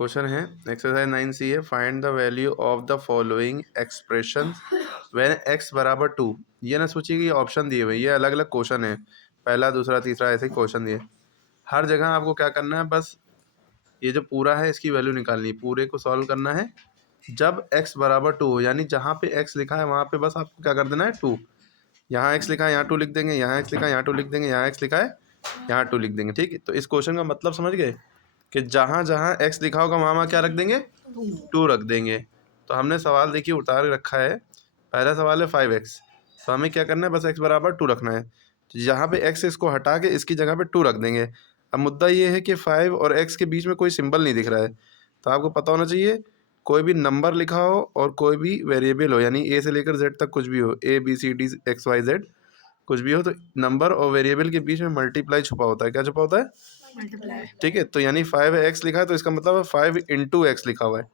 Question है exercise 9C है, find the value of the following expression when x बराबर 2। ये ना सोचिए कि ऑप्शन दिए हुए, ये अलग अलग क्वेश्चन है, पहला दूसरा तीसरा ऐसे ही क्वेश्चन दिए। हर जगह आपको क्या करना है, बस ये जो पूरा है इसकी वैल्यू निकालनी है, पूरे को सॉल्व करना है जब x बराबर 2 हो, यानी जहाँ पे x लिखा है वहाँ पे बस आपको क्या कर देना है 2। यहाँ x लिखा है यहाँ 2 लिख देंगे, यहाँ x लिखा है यहाँ 2 लिख देंगे, यहाँ x लिखा है यहाँ 2 लिख देंगे। ठीक है, तो इस क्वेश्चन का मतलब समझ गए कि जहाँ जहाँ x लिखा होगा वहाँ वहाँ क्या रख देंगे, 2 रख देंगे। तो हमने सवाल देखिए उतार रखा है, पहला सवाल है 5x, तो हमें क्या करना है, बस x बराबर 2 रखना है। तो यहाँ पे x इसको हटा के इसकी जगह पे 2 रख देंगे। अब मुद्दा ये है कि 5 और x के बीच में कोई सिंबल नहीं दिख रहा है, तो आपको पता होना चाहिए कोई भी नंबर लिखा हो और कोई भी वेरिएबल हो, यानी a से लेकर z तक कुछ भी हो, a b c d x y z कुछ भी हो, तो नंबर और वेरिएबल के बीच में मल्टीप्लाई छुपा होता है। क्या छुपा होता है? ठीक है, तो यानी 5x लिखा है तो इसका मतलब है 5 इंटू एक्स लिखा हुआ है।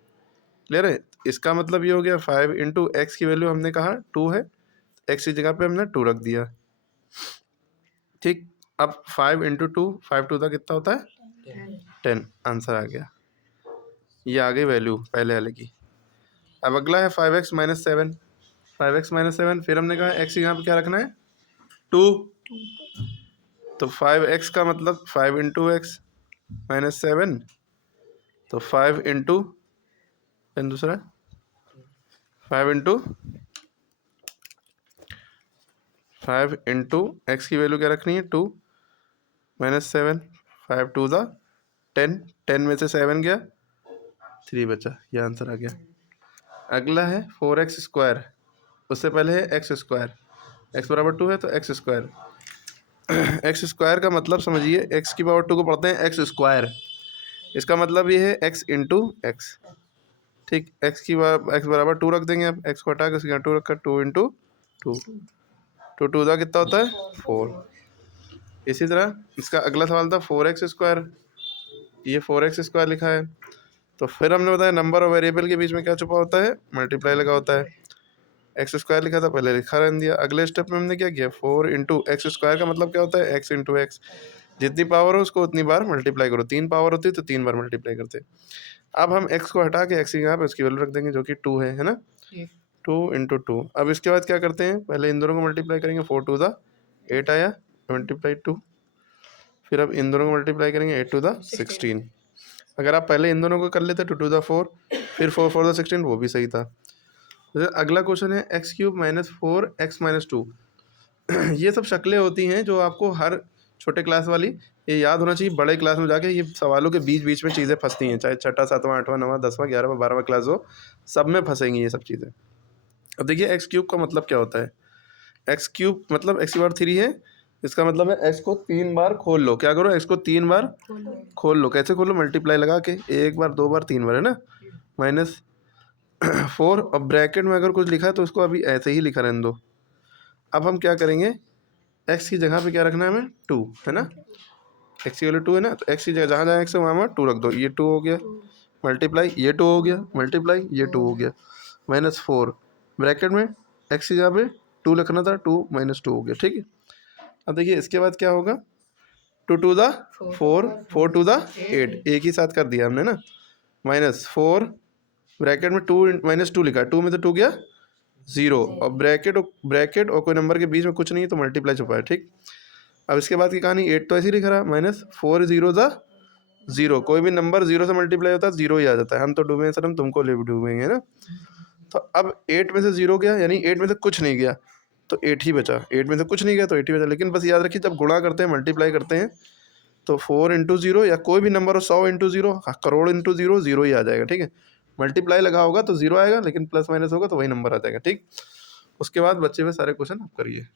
क्लियर है? इसका मतलब ये हो गया 5 इंटू एक्स की वैल्यू हमने कहा 2 है, x की जगह पे हमने 2 रख दिया। ठीक, अब 5 इंटू 2, 5 2 कितना होता है 10, आंसर आ गया। ये आ गई वैल्यू पहले वाले की। अब अगला है 5x माइनस 7, 5x माइनस 7, फिर हमने कहा x की यहाँ पे क्या रखना है 2, तो 5x का मतलब 5 इंटू एक्स माइनस 7, तो 5 इंटू दूसरा 5 इंटू 5 इंटू एक्स की वैल्यू क्या रखनी है 2 माइनस 7, 5 2 10, 10 में से 7 गया 3 बचा, यह आंसर आ गया। अगला है 4x स्क्वायर, उससे पहले है एक्स स्क्वायर, एक्स बराबर 2 है तो एक्स स्क्वायर। एक्स स्क्वायर का मतलब समझिए एक्स की पावर 2 को पढ़ते हैं एक्स स्क्वायर, इसका मतलब ये है एक्स इंटू एक्स। ठीक, एक्स बराबर 2 रख देंगे, अब एक्स को हटा के उसके यहाँ 2 रखा, 2 इंटू 2, 2 2 कितना होता है 4। इसी तरह इसका अगला सवाल था 4x स्क्वायर, ये 4x स्क्वायर लिखा है, तो फिर हमने बताया नंबर और वेरिएबल के बीच में क्या छुपा होता है, मल्टीप्लाई लगा होता है। एक्स स्क्वायर लिखा था पहले लिखा रहने दिया। अगले स्टेप में हमने क्या किया 4 इंटू एक्स स्क्वायर का मतलब क्या होता है एक्स इंटू एक्स, जितनी पावर हो उसको उतनी बार मल्टीप्लाई करो, 3 पावर होती है तो 3 बार मल्टीप्लाई करते। अब हम x को हटा के x की यहाँ पे उसकी वैल्यू रख देंगे जो कि 2 है ना, 2 इंटू 2। अब इसके बाद क्या करते हैं, पहले इन दोनों को मल्टीप्लाई करेंगे, 4 2 8 आया, मल्टीप्लाई 2, फिर अब इन दोनों को मल्टीप्लाई करेंगे 8 2 16। अगर आप पहले इन दोनों को कर लेते 2 2 4, फिर 4 4 16, वो भी सही था। अगला क्वेश्चन है x cube minus 4 x minus 2। ये सब शक्लें होती हैं जो आपको हर छोटे क्लास वाली ये याद होना चाहिए, बड़े क्लास में जाके ये सवालों के बीच बीच में चीज़ें फंसती हैं, चाहे छठा 7वां 8वां 9वां 10वां 11वां 12वां क्लास हो, सब में फंसेंगी ये सब चीज़ें। अब देखिए एक्स क्यूब का मतलब क्या होता है, एक्स क्यूब मतलब एक्स की पावर 3 है, इसका मतलब है एक्स को 3 बार खोल लो। क्या करो, एक्स को 3 बार खोल लो। कैसे खोलो, मल्टीप्लाई लगा के, 1 बार 2 बार 3 बार, है ना, माइनस 4, और ब्रैकेट में अगर कुछ लिखा है तो उसको अभी ऐसे ही लिखा रहने दो। अब हम क्या करेंगे, एक्स की जगह पे क्या रखना है हमें 2, है ना, एक्स की वैल्यू 2 है ना, तो एक्स की जगह जहाँ जहाँ एक्स है वहाँ वहाँ 2 रख दो। ये 2 हो गया, मल्टीप्लाई ये 2 हो गया, मल्टीप्लाई ये 2 हो गया, माइनस 4, ब्रैकेट में एक्स की जगह पे 2 लिखना था, 2 माइनस 2 हो गया। ठीक है, अब देखिए इसके बाद क्या होगा, 2 2 4, 4 2 8, एक ही साथ कर दिया हमने ना, माइनस 4, ब्रैकेट में 2 माइनस 2 लिखा है, 2 में से 2 गया 0, और ब्रैकेट और कोई नंबर के बीच में कुछ नहीं है तो मल्टीप्लाई छुपा है। ठीक, अब इसके बाद की कहानी 8 तो ऐसे ही लिखा रहा, माइनस 4 0 0, कोई भी नंबर 0 से मल्टीप्लाई होता है 0 ही आ जाता है, हम तो डूबे सर, हम तुमको ले डूबेंगे, है ना। तो अब 8 में से 0 गया, यानी 8 में से कुछ नहीं गया तो 8 ही बचा, 8 में से कुछ नहीं गया तो 8 ही बचा। लेकिन बस याद रखिए जब गुणा करते हैं मल्टीप्लाई करते हैं तो 4 इंटू 0 या कोई भी नंबर हो, 100 इंटू 0, करोड़ इंटू 0, 0 ही आ जाएगा। ठीक है, मल्टीप्लाई लगा होगा तो 0 आएगा, लेकिन प्लस माइनस होगा तो वही नंबर आ जाएगा। ठीक, उसके बाद बच्चे में सारे क्वेश्चन आप करिए।